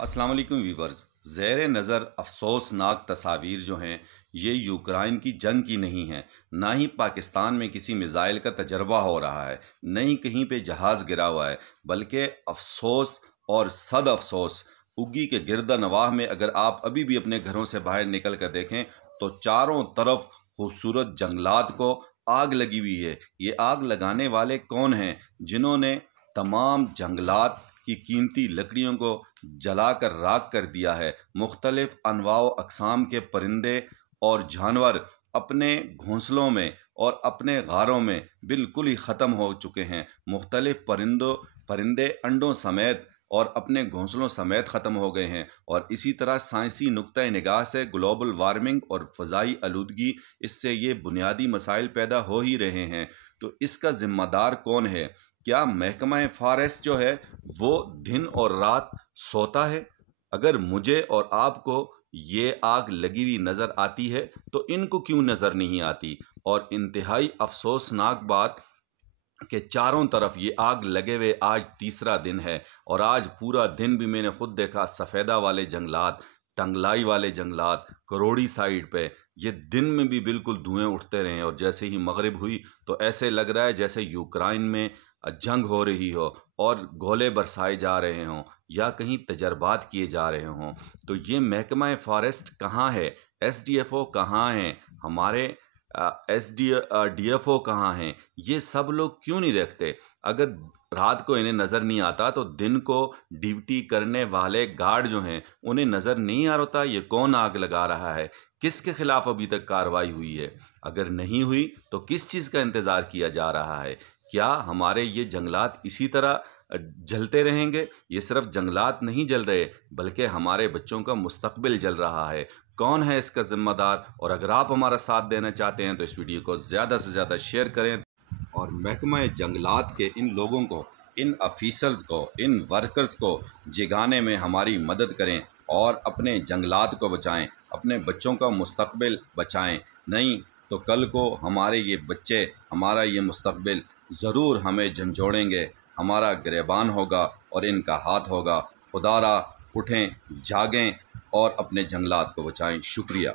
अस्सलाम वालेकुम व्यूवर्स। ज़ेर नज़र अफसोसनाक तस्वीर जो हैं ये यूक्रेन की जंग की नहीं है। ना ही पाकिस्तान में किसी मिज़ाइल का तजर्बा हो रहा है, न ही कहीं पे जहाज़ गिरा हुआ है, बल्कि अफसोस और सद अफसोस उगी के गिरदा नवाह में अगर आप अभी भी अपने घरों से बाहर निकल कर देखें तो चारों तरफ खूबसूरत जंगलात को आग लगी हुई है। ये आग लगाने वाले कौन हैं जिन्होंने तमाम जंगलात की कीमती लकड़ियों को जला कर राख कर दिया है। मुख्तलिफ अनवाओ अक़साम के परिंदे और जानवर अपने घोंसलों में और अपने गारों में बिल्कुल ही ख़त्म हो चुके हैं। मुख्तलिफ परिंदे अंडों समेत और अपने घोंसलों समेत ख़त्म हो गए हैं। और इसी तरह साइंसी नुक्ता निगाह से ग्लोबल वार्मिंग और फ़ज़ाई आलूदगी, इससे ये बुनियादी मसाइल पैदा हो ही रहे हैं। तो इसका ज़िम्मेदार कौन है? क्या महकमा फॉरेस्ट जो है वो दिन और रात सोता है? अगर मुझे और आपको ये आग लगी हुई नज़र आती है तो इनको क्यों नज़र नहीं आती? और इंतहाई अफसोसनाक बात कि चारों तरफ ये आग लगे हुए आज तीसरा दिन है। और आज पूरा दिन भी मैंने खुद देखा, सफ़ेदा वाले जंगलात, टंगलाई वाले जंगलात, करोड़ी साइड पे ये दिन में भी बिल्कुल धुएं उठते रहे। और जैसे ही मगरिब हुई तो ऐसे लग रहा है जैसे यूक्रेन में जंग हो रही हो और गोले बरसाए जा रहे हों या कहीं तजर्बात किए जा रहे हों। तो ये महकमा फॉरेस्ट कहाँ है? SDFO कहाँ हैं? हमारे DFO कहाँ हैं? ये सब लोग क्यों नहीं देखते? अगर रात को इन्हें नज़र नहीं आता तो दिन को ड्यूटी करने वाले गार्ड जो हैं उन्हें नज़र नहीं आ रहा ये कौन आग लगा रहा है? किसके खिलाफ अभी तक कार्रवाई हुई है? अगर नहीं हुई तो किस चीज़ का इंतज़ार किया जा रहा है? क्या हमारे ये जंगलात इसी तरह जलते रहेंगे? ये सिर्फ जंगलात नहीं जल रहे बल्कि हमारे बच्चों का मुस्तकबिल जल रहा है। कौन है इसका ज़िम्मेदार? और अगर आप हमारा साथ देना चाहते हैं तो इस वीडियो को ज़्यादा से ज़्यादा शेयर करें और महकमा जंगलात के इन लोगों को, इन ऑफिसर्स को, इन वर्कर्स को जगाने में हमारी मदद करें और अपने जंगलात को बचाएं, अपने बच्चों का मुस्तकबिल बचाएं। नहीं तो कल को हमारे ये बच्चे, हमारा ये मुस्तकबिल ज़रूर हमें झंझोड़ेंगे, हमारा गिरबान होगा और इनका हाथ होगा। खुदारा उठें, जागें और अपने जंगलात को बचाएं। शुक्रिया।